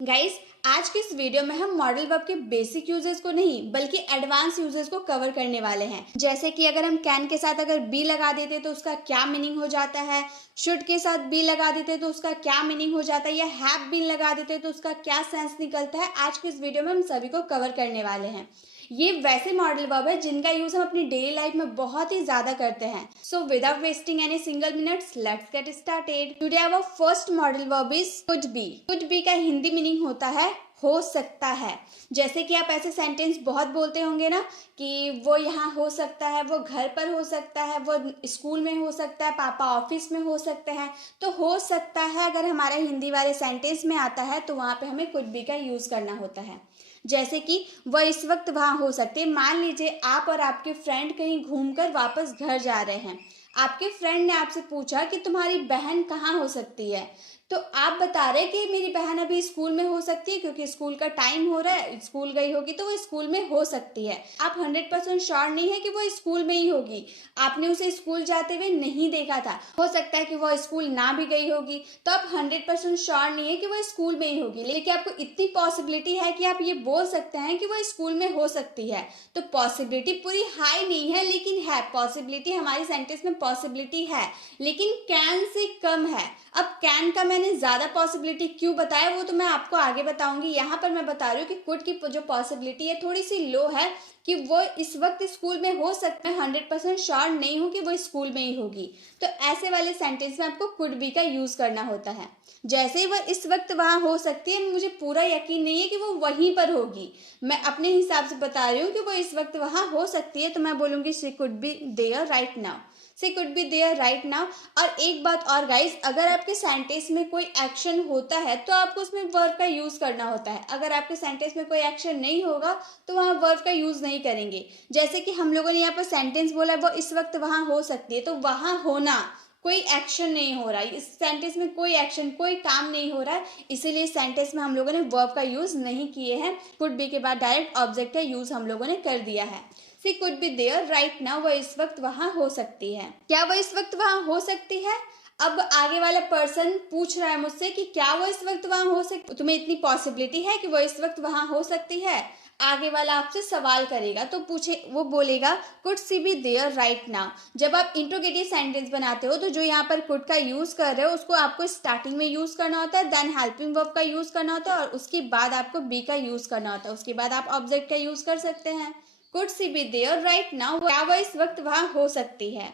Guys, आज की इस वीडियो में हम मॉडल वर्ब के बेसिक यूजेस को नहीं बल्कि एडवांस यूजेस को कवर करने वाले हैं। जैसे कि अगर हम कैन के साथ अगर बी लगा देते तो उसका क्या मीनिंग हो जाता है, शुड के साथ बी लगा देते तो उसका क्या मीनिंग हो जाता है, या हैव बीन लगा देते तो उसका क्या सेंस निकलता है। आज की इस वीडियो में हम सभी को कवर करने वाले हैं। ये वैसे मॉडल वर्ब है जिनका यूज हम अपनी डेली लाइफ में बहुत ही ज्यादा करते हैं। So without wasting any single minutes, let's get started. Today our first modal verb is could be. Could be का हिंदी मीनिंग होता है हो सकता है। जैसे कि आप ऐसे सेंटेंस बहुत बोलते होंगे ना कि वो यहाँ हो सकता है, वो घर पर हो सकता है, वो स्कूल में हो सकता है, पापा ऑफिस में हो सकते हैं। तो हो सकता है अगर हमारे हिंदी वाले सेंटेंस में आता है तो वहाँ पे हमें कुड बी का यूज करना होता है। जैसे कि वह इस वक्त वहां हो सकते हैं। मान लीजिए आप और आपके फ्रेंड कहीं घूमकर वापस घर जा रहे हैं। आपके फ्रेंड ने आपसे पूछा कि तुम्हारी बहन कहाँ हो सकती है, तो आप बता रहे कि मेरी बहन अभी स्कूल में हो सकती है क्योंकि स्कूल का टाइम हो रहा है, स्कूल गई होगी तो वो स्कूल में हो सकती है। आप 100% श्योर नहीं है कि वो स्कूल में ही होगी, आपने उसे स्कूल जाते हुए नहीं देखा था, हो सकता है कि वो स्कूल ना भी गई होगी, तो आप 100% श्योर नहीं है कि वो स्कूल में ही होगी। लेकिन आपको इतनी पॉसिबिलिटी है कि आप ये बोल सकते हैं कि वो स्कूल में हो सकती है। तो पॉसिबिलिटी पूरी हाई नहीं है लेकिन है, पॉसिबिलिटी हमारी सेंटेंस में पॉसिबिलिटी है लेकिन कैन से कम है। अब कैन का मैंने ज्यादा पॉसिबिलिटी क्यों बताया वो तो मैं आपको आगे बताऊंगी। यहाँ पर मैं बता रही हूँ कि कुड की जो पॉसिबिलिटी है थोड़ी सी लो है कि वो इस वक्त स्कूल में हो सकता है। 100% श्योर नहीं हूँ कि वो स्कूल में ही होगी। तो ऐसे वाले सेंटेंस में आपको कुड बी का यूज करना होता है। जैसे ही वह इस वक्त वहां हो सकती है, मुझे पूरा यकीन नहीं है कि वो वहीं पर होगी, मैं अपने हिसाब से बता रही हूँ कि वो इस वक्त वहां हो सकती है, तो मैं बोलूंगी she could be there right now. She could be there right now. और एक बात और गाइस, अगर आपके सेंटेंस में कोई एक्शन होता है तो आपको उसमें वर्ब का यूज करना होता है। अगर आपके सेंटेंस में कोई एक्शन नहीं होगा तो वहां वर्ब का यूज नहीं करेंगे। जैसे कि हम लोगों ने यहाँ पर सेंटेंस बोला वो इस वक्त वहां हो सकती है, तो वहां होना कोई एक्शन नहीं हो रहा है, इस सेंटेंस में कोई एक्शन कोई काम नहीं हो रहा है, इसीलिए इस सेंटेंस में हम लोगों ने वर्ब का यूज नहीं किए हैं। कुड बी के बाद डायरेक्ट ऑब्जेक्ट का यूज हम लोगों ने कर दिया है। She could be there right now, वह इस वक्त वहां हो सकती है। क्या वह इस वक्त वहां हो सकती है? अब आगे वाला पर्सन पूछ रहा है मुझसे कि क्या वो इस वक्त वहां हो सकती, तुम्हें इतनी पॉसिबिलिटी है कि वो इस वक्त वहां हो सकती है। आगे वाला आपसे सवाल करेगा तो पूछे, वो बोलेगा could she be there right now. जब आप इंट्रोगेटिव सेंटेंस बनाते हो तो जो यहाँ पर कुड का यूज कर रहे हो उसको आपको स्टार्टिंग में यूज करना होता है, देन हेल्पिंग वर्ब का यूज करना होता है और उसके बाद आपको बी का यूज करना होता है। उसके बाद आप ऑब्जेक्ट का यूज कर सकते हैं। Could she be there right now, क्या वह इस वक्त वहां हो सकती है।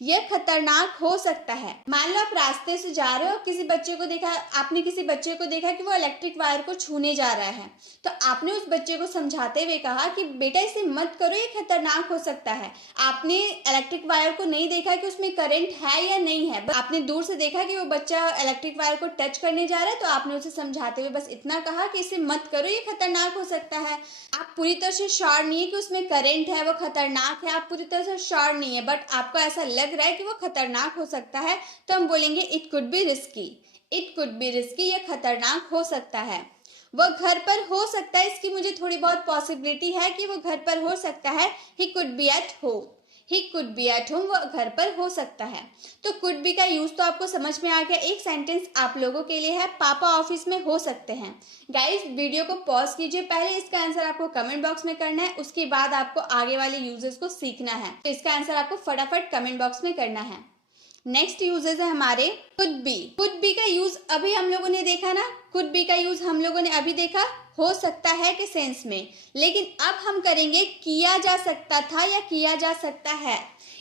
यह खतरनाक हो सकता है। मान लो आप रास्ते से जा रहे हो, किसी बच्चे को देखा, आपने किसी बच्चे को देखा कि वो इलेक्ट्रिक वायर को छूने जा रहा है, तो आपने उस बच्चे को समझाते हुए कहा कि बेटा इसे मत करो, ये खतरनाक हो सकता है। आपने इलेक्ट्रिक वायर को नहीं देखा कि उसमें करंट है या नहीं है, आपने दूर से देखा कि वो बच्चा इलेक्ट्रिक वायर को टच करने जा रहा है, तो आपने उसे समझाते हुए बस इतना कहा कि इसे मत करो, ये खतरनाक हो सकता है। आप पूरी तरह से श्योर नहीं है कि उसमें करंट है, वो खतरनाक है, आप पूरी तरह से श्योर नहीं है, बट आपको ऐसा लग रहा है कि वो खतरनाक हो सकता है, तो हम बोलेंगे it could be risky. It could be risky, ये खतरनाक हो सकता है। वो घर पर हो सकता है, इसकी मुझे थोड़ी बहुत पॉसिबिलिटी है कि वो घर पर हो सकता है। He could B at home. He could B at home, वो घर पर हो सकता है। तो कुड बी का यूज तो आपको समझ में आ गया। एक सेंटेंस आप लोगों के लिए है, पापा ऑफिस में हो सकते हैं। गाइस, वीडियो को पॉज कीजिए, पहले इसका आंसर आपको कमेंट बॉक्स में करना है, उसके बाद आपको आगे वाले यूजेस को सीखना है। तो इसका आंसर आपको फटाफट कमेंट बॉक्स में करना है। नेक्स्ट यूजेस है हमारे कुड बी। कुड बी का यूज अभी हम लोगों ने देखा ना, कुड बी का यूज हम लोगों ने अभी देखा हो सकता है के सेंस में, लेकिन अब हम करेंगे किया जा सकता था या किया जा सकता है।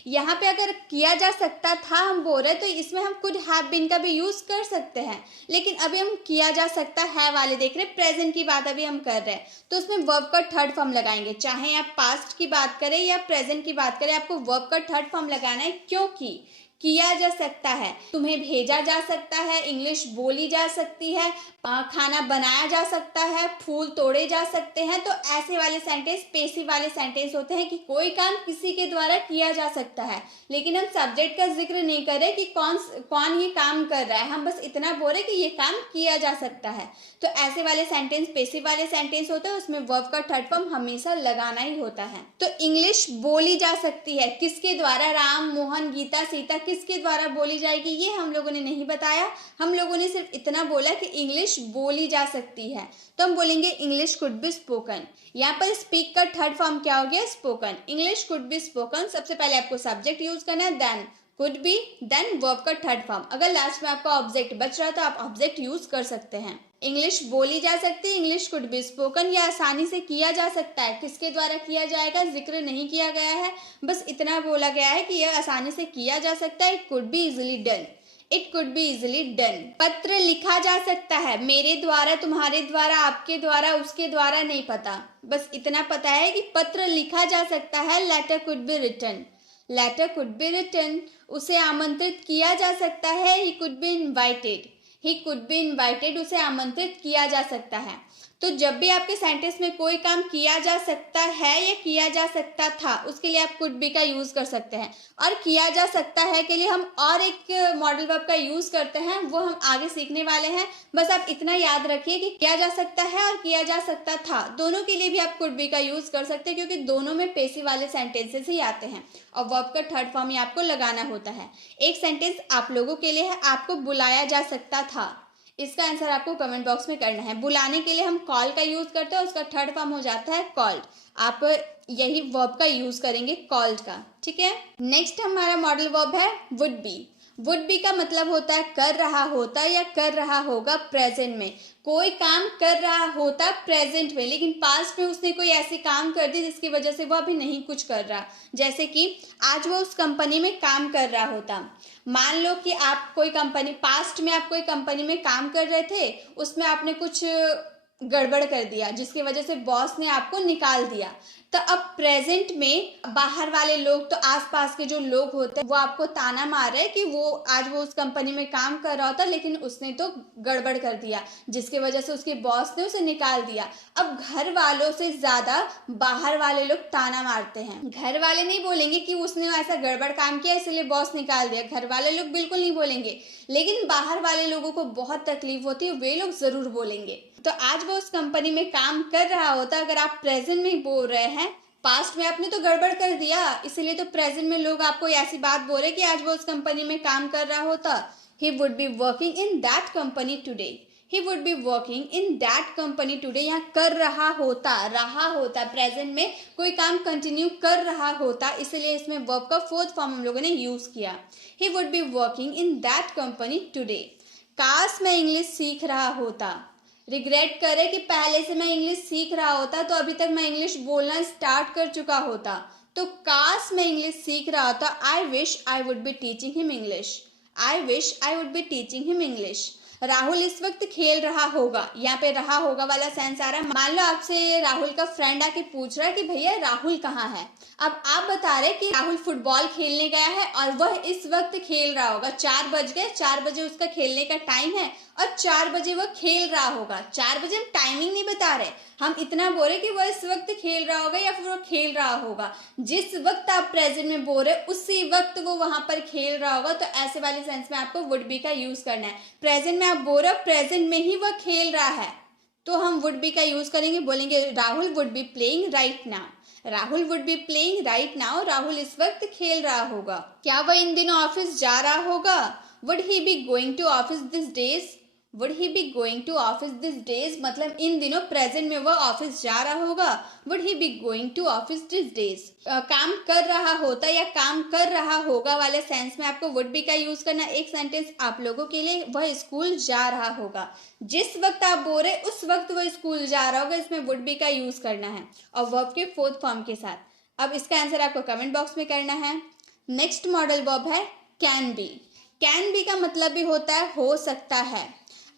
यहाँ पे अगर किया जा सकता था हम बोल रहे तो इसमें हम कुड हैव बीन का भी यूज कर सकते हैं, लेकिन अभी हम किया जा सकता है वाले देख रहे, प्रेजेंट की बात अभी हम कर रहे हैं, तो उसमें वर्ब का थर्ड फॉर्म लगाएंगे। चाहे आप पास्ट की बात करें या प्रेजेंट की बात करें, आपको वर्ब का थर्ड फॉर्म लगाना है, क्योंकि किया जा सकता है, तुम्हें भेजा जा सकता है, इंग्लिश बोली जा सकती है, खाना बनाया जा सकता है, फूल तोड़े जा सकते हैं। तो ऐसे वाले सेंटेंस पेसिव वाले सेंटेंस होते हैं कि कोई काम किसी के द्वारा किया जा सकता है, लेकिन हम सब्जेक्ट का जिक्र नहीं कर रहे कि कौन ये काम कर रहा है, हम बस इतना बोल रहे कि ये काम किया जा सकता है। तो ऐसे वाले सेंटेंस पेसिव वाले सेंटेंस होते हैं, उसमें वर्ब का थर्ड फॉर्म हमेशा लगाना ही होता है। तो इंग्लिश बोली जा सकती है किसके द्वारा, राम, मोहन, गीता, सीता, किसके द्वारा बोली जाएगी ये हम लोगों ने नहीं बताया। हम लोगों ने सिर्फ इतना बोला कि इंग्लिश बोली जा सकती है, तो हम बोलेंगे इंग्लिश कुड बी स्पोकन। यहाँ पर स्पीक का थर्ड फॉर्म क्या हो गया? Spoken. English could be spoken, सबसे पहले आपको सब्जेक्ट यूज करना है, then could be, then verb का थर्ड फॉर्म। अगर लास्ट में आपका ऑब्जेक्ट बच रहा है तो आप ऑब्जेक्ट यूज कर सकते हैं। इंग्लिश बोली जा सकती है, इंग्लिश कुड बी स्पोकन, या आसानी से किया जा सकता है। किसके द्वारा किया जाएगा जिक्र नहीं किया गया है, बस इतना बोला गया है कि यह आसानी से किया जा सकता है। It could be easily done, it could be easily done. पत्र लिखा जा सकता है, मेरे द्वारा, तुम्हारे द्वारा, आपके द्वारा, उसके द्वारा नहीं पता, बस इतना पता है कि पत्र लिखा जा सकता है। Letter could be written, letter could be written. उसे आमंत्रित किया जा सकता है, he could be invited, he could be invited. उसे आमंत्रित किया जा सकता है। तो जब भी आपके सेंटेंस में कोई काम किया जा सकता है या किया जा सकता था, उसके लिए आप कुड बी का यूज कर सकते हैं। और किया जा सकता है के लिए हम और एक मॉडल वर्ब का यूज करते हैं, वो हम आगे सीखने वाले हैं। बस आप इतना याद रखिए कि किया जा सकता है और किया जा सकता था, दोनों के लिए भी आप कुड बी का यूज कर सकते हैं, क्योंकि दोनों में पेसिव वाले सेंटेंसेस ही आते हैं और वर्ब का थर्ड फॉर्म ही आपको लगाना होता है। एक सेंटेंस आप लोगों के लिए है, आपको बुलाया जा सकता था। इसका आंसर आपको कमेंट बॉक्स में करना है। बुलाने के लिए हम कॉल का यूज करते हैं, उसका थर्ड फॉर्म हो जाता है कॉल्ड। आप यही वर्ब का यूज करेंगे कॉल्ड का, ठीक है। नेक्स्ट हमारा मॉडल वर्ब है वुड बी। वुड बी का मतलब होता है कर रहा होता या कर रहा होगा प्रेजेंट में। कोई काम कर रहा होता प्रेजेंट में, लेकिन पास्ट में उसने कोई ऐसी काम कर दी जिसकी वजह से वो अभी नहीं कुछ कर रहा। जैसे कि आज वो उस कंपनी में काम कर रहा होता। मान लो कि आप कोई कंपनी, पास्ट में आप कोई कंपनी में काम कर रहे थे, उसमें आपने कुछ गड़बड़ कर दिया जिसकी वजह से बॉस ने आपको निकाल दिया। तो अब प्रेजेंट में बाहर वाले लोग, तो आसपास के जो लोग होते हैं, वो आपको ताना मार रहे हैं कि वो आज वो उस कंपनी में काम कर रहा होता, लेकिन उसने तो गड़बड़ कर दिया जिसकी वजह से उसके बॉस ने उसे निकाल दिया। अब घर वालों से ज्यादा बाहर वाले लोग ताना मारते हैं। घर वाले नहीं बोलेंगे कि उसने ऐसा गड़बड़ काम किया इसलिए बॉस निकाल दिया, घर वाले लोग बिल्कुल नहीं बोलेंगे, लेकिन बाहर वाले लोगों को बहुत तकलीफ होती है, वे लोग जरूर बोलेंगे। तो आज वो उस कंपनी में काम कर रहा होता, अगर आप प्रेजेंट में बोल रहे हैं, पास्ट में आपने तो गड़बड़ कर दिया, इसलिए तो प्रेजेंट में लोग आपको ऐसी बात बोल रहे कि आज वो उस कंपनी में काम कर रहा होता। He would be working in that company today, he would be working in that company today. यहाँ कर रहा होता प्रेजेंट में कोई काम कंटिन्यू कर रहा होता, इसलिए इसमें वर्ब का फोर्थ फॉर्म हम लोगों ने यूज किया। He would be working in that company today. काश मैं इंग्लिश सीख रहा होता, रिग्रेट करे कि पहले से मैं इंग्लिश सीख रहा होता तो अभी तक मैं इंग्लिश बोलना स्टार्ट कर चुका होता। तो काश मैं इंग्लिश सीख रहा होता, I wish I would be teaching him English, I wish I would be teaching him English. Rahul इस वक्त खेल रहा होगा, यहाँ पे रहा होगा वाला सेंस आ रहा है। मान लो आपसे राहुल का फ्रेंड आके पूछ रहा है कि भैया राहुल कहाँ है। अब आप बता रहे कि राहुल फुटबॉल खेलने गया है और वह इस वक्त खेल रहा होगा। 4 बज गए, 4 बजे उसका खेलने का टाइम है और 4 बजे वह खेल रहा होगा। 4 बजे हम टाइमिंग नहीं बता रहे, हम इतना बोल रहे कि वह इस वक्त खेल रहा होगा या फिर वो खेल रहा होगा। जिस वक्त आप प्रेजेंट में बोल रहे उसी वक्त वो वहां पर खेल रहा होगा। तो ऐसे वाले सेंस में आपको वुड बी का यूज करना है। प्रेजेंट में आप बोल रहे हो प्रेजेंट में ही वह खेल रहा है, तो हम वुड बी का यूज करेंगे, बोलेंगे Rahul would be playing right now, Rahul would be playing right now. Rahul इस वक्त खेल रहा होगा। क्या वह इन दिनों ऑफिस जा रहा होगा? Would he be going to office this days, would he be going to office this days, मतलब इन दिनों प्रेजेंट में वह ऑफिस जा रहा होगा। Would he be going to office this days. काम कर रहा होता या काम कर रहा होगा वाले सेंस में आपको वुड बी का यूज करना। एक सेंटेंस आप लोगों के लिए, वह स्कूल जा रहा होगा। जिस वक्त आप बोल रहे उस वक्त वह स्कूल जा रहा होगा, इसमें वुड बी का यूज करना है और वर्ब के फोर्थ फॉर्म के साथ। अब इसका आंसर आपको कमेंट बॉक्स में करना है। नेक्स्ट मॉडल वर्ब है कैन बी। कैन बी का मतलब भी होता है हो सकता है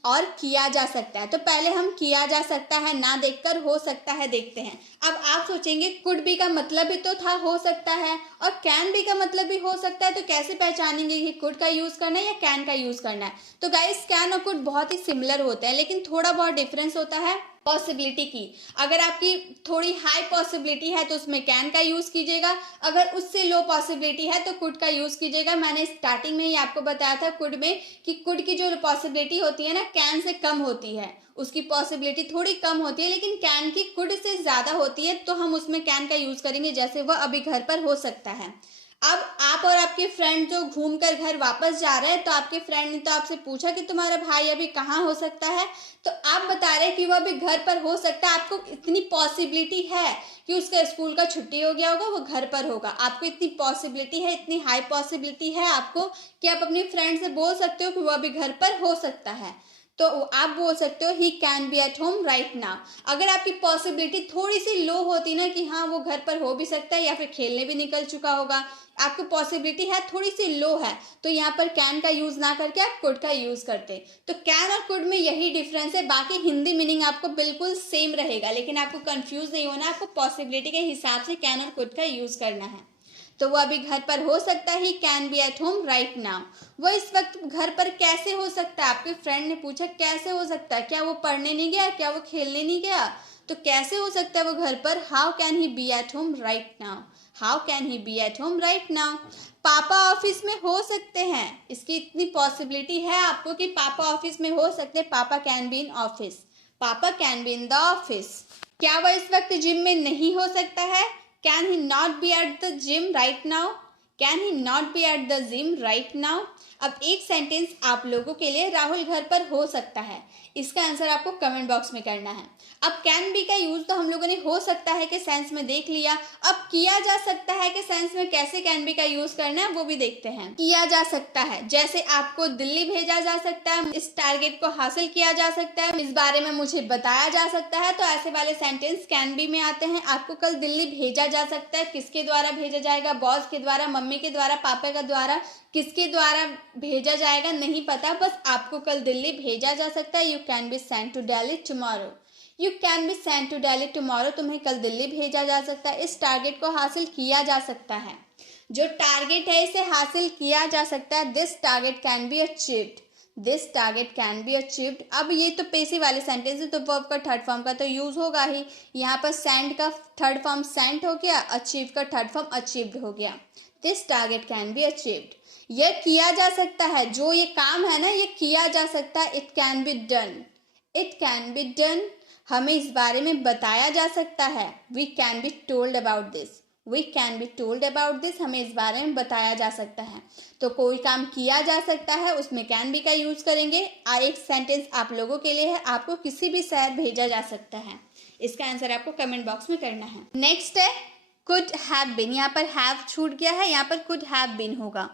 और किया जा सकता है। तो पहले हम किया जा सकता है ना देखकर हो सकता है देखते हैं। अब आप सोचेंगे कुड बी का मतलब भी तो था हो सकता है और कैन बी का मतलब भी हो सकता है, तो कैसे पहचानेंगे कि कुड का यूज करना है या कैन का यूज करना है। तो गाइस कैन और कुड बहुत ही सिमिलर होते हैं, लेकिन थोड़ा बहुत डिफरेंस होता है पॉसिबिलिटी की। अगर आपकी थोड़ी हाई पॉसिबिलिटी है तो उसमें कैन का यूज कीजिएगा, अगर उससे लो पॉसिबिलिटी है तो कुड का यूज कीजिएगा। मैंने स्टार्टिंग में ही आपको बताया था कुड में कि कुड की जो पॉसिबिलिटी होती है ना कैन से कम होती है, उसकी पॉसिबिलिटी थोड़ी कम होती है, लेकिन कैन की कुड से ज्यादा होती है, तो हम उसमें कैन का यूज करेंगे। जैसे वह अभी घर पर हो सकता है। अब आप और आपके फ्रेंड जो घूम कर घर वापस जा रहे हैं, तो आपके फ्रेंड ने तो आपसे पूछा कि तुम्हारा भाई अभी कहाँ हो सकता है, तो आप बता रहे हैं कि वो अभी घर पर हो सकता है। आपको इतनी पॉसिबिलिटी है कि उसका स्कूल का छुट्टी हो गया होगा, वो घर पर होगा। आपको इतनी पॉसिबिलिटी है, इतनी हाई पॉसिबिलिटी है आपको कि आप अपने फ्रेंड से बोल सकते हो कि वो अभी घर पर हो सकता है। तो आप बोल सकते हो he can be at home right now. अगर आपकी पॉसिबिलिटी थोड़ी सी लो होती ना कि हाँ वो घर पर हो भी सकता है या फिर खेलने भी निकल चुका होगा, आपको पॉसिबिलिटी है थोड़ी सी लो है, तो यहाँ पर कैन का यूज ना करके आप कुड का यूज करते। तो कैन और कुड में यही डिफरेंस है, बाकी हिंदी मीनिंग आपको बिल्कुल सेम रहेगा, लेकिन आपको कंफ्यूज नहीं होना, आपको पॉसिबिलिटी के हिसाब से कैन और कुड का यूज करना है। तो वो अभी घर पर हो सकता है, can be at home right now. वो इस वक्त घर पर कैसे हो सकता है? आपके फ्रेंड ने पूछा कैसे हो सकता है, क्या वो पढ़ने नहीं गया, क्या वो खेलने नहीं गया? तो कैसे हो सकता है वो घर पर? How can he be at home right now, how can he be at home right now. पापा ऑफिस में हो सकते हैं, इसकी इतनी पॉसिबिलिटी है आपको कि पापा ऑफिस में हो सकते हैं, पापा कैन बी इन ऑफिस, पापा can be in the office. क्या वह इस वक्त जिम में नहीं हो सकता है? Can he not be at the gym right now, can he not be at the gym right now. अब एक सेंटेंस आप लोगों के लिए, राहुल घर पर हो सकता है, इसका आंसर आपको कमेंट बॉक्स में करना है। अब कैन बी का यूज तो हम लोगों ने हो सकता है के सेंस में देख लिया, अब किया जा सकता है के सेंस में कैसे कैन बी का यूज करना है वो भी देखते हैं। किया जा सकता है, जैसे आपको दिल्ली भेजा जा सकता है, इस टारगेट को हासिल किया जा सकता है, इस बारे में मुझे बताया जा सकता है, तो ऐसे वाले सेंटेंस कैन बी में आते हैं। आपको कल दिल्ली भेजा जा सकता है, किसके द्वारा भेजा जाएगा? बॉस के द्वारा, मम्मी के द्वारा, पापा के द्वारा, किसके द्वारा भेजा जाएगा नहीं पता, बस आपको कल दिल्ली भेजा जा सकता है। You can be sent to Delhi tomorrow, you can be sent to Delhi tomorrow, तुम्हें कल दिल्ली भेजा जा सकता है। इस टारगेट को हासिल किया जा सकता है, जो टारगेट है इसे हासिल किया जा सकता है। This target can be achieved, this target can be achieved. अब ये तो पेसिव वाले सेंटेंस है, तो वर्ब का थर्ड फॉर्म का तो यूज होगा ही। यहाँ पर सेंड का थर्ड फॉर्म सेंट हो गया, अचीव का थर्ड फॉर्म अचीव्ड हो गया। This target can be achieved, यह किया जा सकता है, जो ये काम है ना ये किया जा सकता है। It can be done, it can be done. हमें इस बारे में बताया जा सकता है, we can be told about this, we can be told about this, हमें इस बारे में बताया जा सकता है। तो कोई काम किया जा सकता है, उसमें कैन बी का यूज करेंगे। एक सेंटेंस आप लोगों के लिए है, आपको किसी भी शहर भेजा जा सकता है, इसका आंसर आपको कमेंट बॉक्स में करना है। नेक्स्ट है कुड हैव बीन, यहाँ पर हैव छूट गया है, यहाँ पर कुड हैव बीन होगा।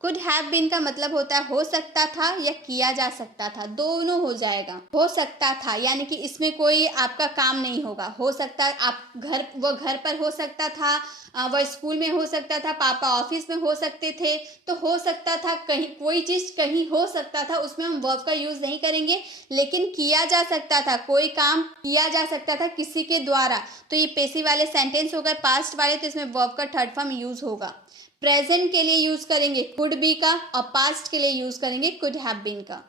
कुड हैव बीन का मतलब होता है हो सकता था या किया जा सकता था, दोनों हो जाएगा। हो सकता था यानी कि इसमें कोई आपका काम नहीं होगा। हो सकता आप घर, वो घर पर हो सकता था, वह स्कूल में हो सकता था, पापा ऑफिस में हो सकते थे। तो हो सकता था, कहीं कोई चीज़ कहीं हो सकता था, उसमें हम वर्ब का यूज़ नहीं करेंगे। लेकिन किया जा सकता था, कोई काम किया जा सकता था किसी के द्वारा, तो ये पेसिव वाले सेंटेंस हो गए। पास्ट वाले तो इसमें वर्ब का थर्ड फॉर्म यूज़ होगा। प्रेजेंट के लिए यूज करेंगे कुड बी का, और पास्ट के लिए यूज करेंगे कुड हैव बीन का।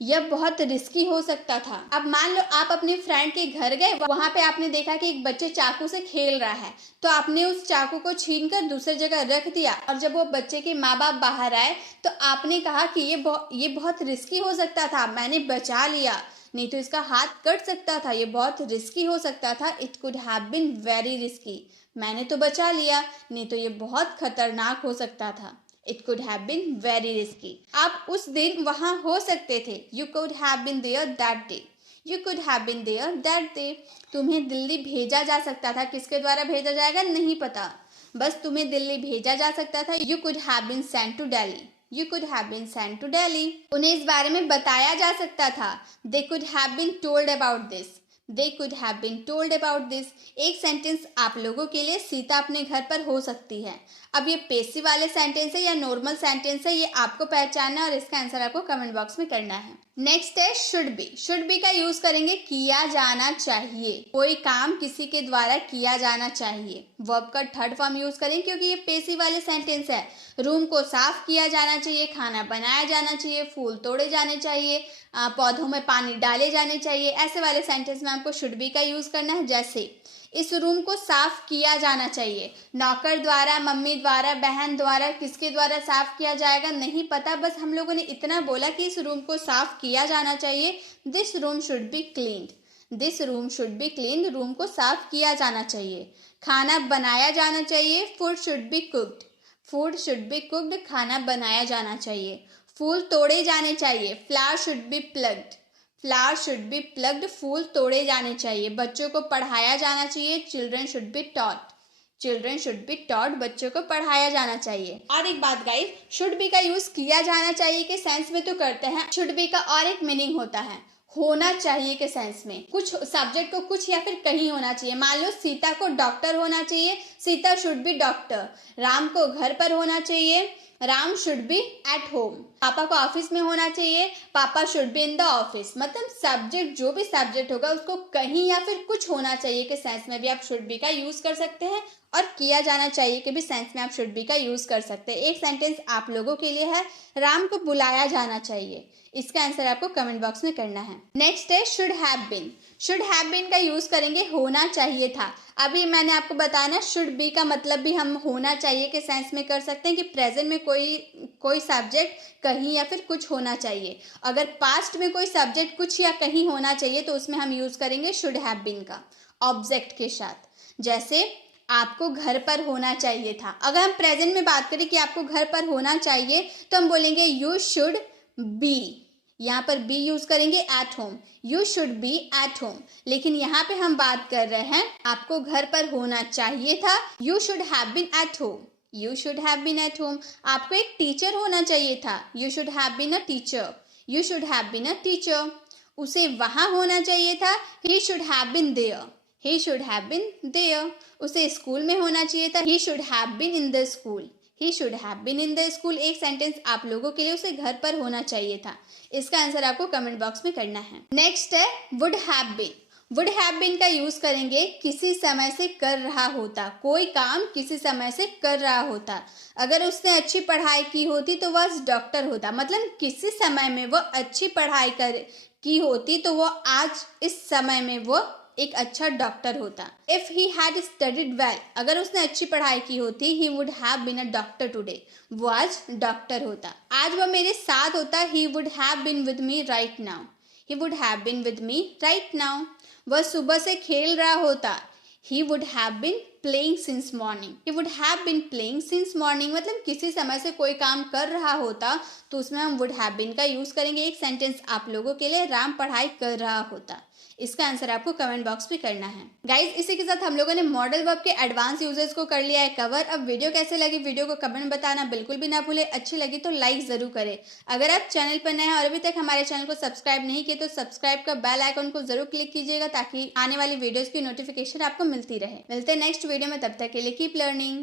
यह बहुत रिस्की हो सकता था। अब मान लो आप अपने फ्रेंड के घर गए, वहां पे आपने देखा कि एक बच्चे चाकू से खेल रहा है, तो आपने उस चाकू को छीन कर दूसरी जगह रख दिया, और जब वो बच्चे के माँ बाप बाहर आए तो आपने कहा कि ये बहुत रिस्की हो सकता था, मैंने बचा लिया, नहीं तो इसका हाथ कट सकता था, ये बहुत रिस्की हो सकता था। It could have been very risky, मैंने तो बचा लिया, नहीं तो ये बहुत खतरनाक हो सकता था। It could have been very risky. आप उस दिन वहां हो सकते थे, you could have been there that day, you could have been there that day. तुम्हें दिल्ली भेजा जा सकता था, किसके द्वारा भेजा जाएगा नहीं पता, बस तुम्हें दिल्ली भेजा जा सकता था। You could have been sent to Delhi, you could have been sent to Delhi. उन्हें इस बारे में बताया जा सकता था, they could have been told about this, they could have been told about this. एक सेंटेंस आप लोगों के लिए, सीता अपने घर पर हो सकती है। अब ये पेसिव वाले सेंटेंस है या नॉर्मल सेंटेंस है, ये आपको पहचानना है और इसका आंसर आपको कमेंट बॉक्स में करना है। नेक्स्ट है शुड बी। शुड बी का यूज करेंगे किया जाना चाहिए, कोई काम किसी के द्वारा किया जाना चाहिए। वर्ब का थर्ड फॉर्म यूज करें क्योंकि ये पेसिव वाले सेंटेंस है। रूम को साफ किया जाना चाहिए, खाना बनाया जाना चाहिए, फूल तोड़े जाने चाहिए, पौधों में पानी डाले जाने चाहिए। ऐसे वाले सेंटेंस में आपको शुड बी का यूज करना है। जैसे इस रूम को साफ किया जाना चाहिए, नौकर द्वारा, मम्मी द्वारा, बहन द्वारा, किसके द्वारा साफ किया जाएगा नहीं पता, बस हम लोगों ने इतना बोला कि इस रूम को साफ किया जाना चाहिए। This room should be cleaned, this room should be cleaned, room को साफ किया जाना चाहिए। खाना बनाया जाना चाहिए, food should be cooked, food should be cooked, खाना बनाया जाना चाहिए। फूल तोड़े जाने चाहिए, flower should be plucked, flower should be plucked, फूल तोड़े जाने चाहिए। बच्चों को पढ़ाया जाना चाहिए, children should be taught, children should be taught, बच्चों को पढ़ाया जाना चाहिए। और एक बात गाइस, शुड बी का यूज किया जाना चाहिए के सेंस में तो करते हैं, शुड बी का और एक मीनिंग होता है होना चाहिए के सेंस में। कुछ सब्जेक्ट को कुछ या फिर कहीं होना चाहिए। मान लो सीता को डॉक्टर होना चाहिए, Sita should be doctor. Ram को घर पर होना चाहिए, Ram should be at home. पापा को ऑफिस में होना चाहिए, पापा should be in the office. मतलब सब्जेक्ट, जो भी सब्जेक्ट होगा उसको कहीं या फिर कुछ होना चाहिए के सेंस में भी आप शुड बी का यूज कर सकते हैं, और किया जाना चाहिए के भी सेंस में आप शुड बी का यूज कर सकते हैं। एक सेंटेंस आप लोगों के लिए है, राम को बुलाया जाना चाहिए। इसका आंसर आपको कमेंट बॉक्स में करना है। नेक्स्ट है should have been. Should have been का यूज करेंगे होना चाहिए था। अभी मैंने आपको बताया ना, शुड बी का मतलब भी हम होना चाहिए के सेंस में कर सकते हैं कि प्रेजेंट में कोई सब्जेक्ट कहीं या फिर कुछ होना चाहिए। अगर पास्ट में कोई सब्जेक्ट कुछ या कहीं होना चाहिए तो उसमें हम यूज करेंगे शुड हैव बीन का ऑब्जेक्ट के साथ। जैसे आपको घर पर होना चाहिए था। अगर हम प्रेजेंट में बात करें कि आपको घर पर होना चाहिए तो हम बोलेंगे यू शुड बी, यहाँ पर बी यूज करेंगे eight home, you should be at home. लेकिन यहाँ पे हम बात कर रहे हैं आपको घर पर होना चाहिए था, you should have been at home, you should have been at home. आपको एक टीचर होना चाहिए था, you should have been a teacher, you should have been a teacher. उसे वहां होना चाहिए था, he should have been there, he should have been there. उसे स्कूल में होना चाहिए था, he should have been in the school, he should have been in the school. एक सेंटेंस आप लोगों के लिए उसे घर पर होना चाहिए था। इसका आंसर आपको कमेंट बॉक्स में करना है। नेक्स्ट है would have been. Would have been का यूज करेंगे किसी समय से कर रहा होता, कोई काम किसी समय से कर रहा होता। अगर उसने अच्छी पढ़ाई की होती तो वह डॉक्टर होता, मतलब किसी समय में वो अच्छी पढ़ाई की होती तो वो आज इस समय में वो एक अच्छा डॉक्टर होता। If he had studied well, अगर उसने अच्छी पढ़ाई की होती, he would have been a doctor today, वो आज डॉक्टर होता। आज वो मेरे साथ होता, he would have been with me right now, he would have been with me right now. वह सुबह से खेल रहा होता, he would have been playing since morning, he would have been playing since morning। मतलब किसी समय से कोई काम कर रहा होता तो उसमें हम would have been का यूज करेंगे। एक सेंटेंस आप लोगों के लिए, राम पढ़ाई कर रहा होता। इसका आंसर आपको कमेंट बॉक्स में करना है। गाइज, इसी के साथ हम लोगों ने मॉडल वर्ब के एडवांस यूजेस को कर लिया है कवर। अब वीडियो कैसे लगी, वीडियो को कमेंट बताना बिल्कुल भी ना भूले। अच्छी लगी तो लाइक जरूर करें। अगर आप चैनल पर नए हैं और अभी तक हमारे चैनल को सब्सक्राइब नहीं किए तो सब्सक्राइब का बेल आइकन को जरूर क्लिक कीजिएगा ताकि आने वाली वीडियोस की नोटिफिकेशन आपको मिलती रहे। मिलते हैं नेक्स्ट वीडियो में, तब तक के लिए कीप लर्निंग।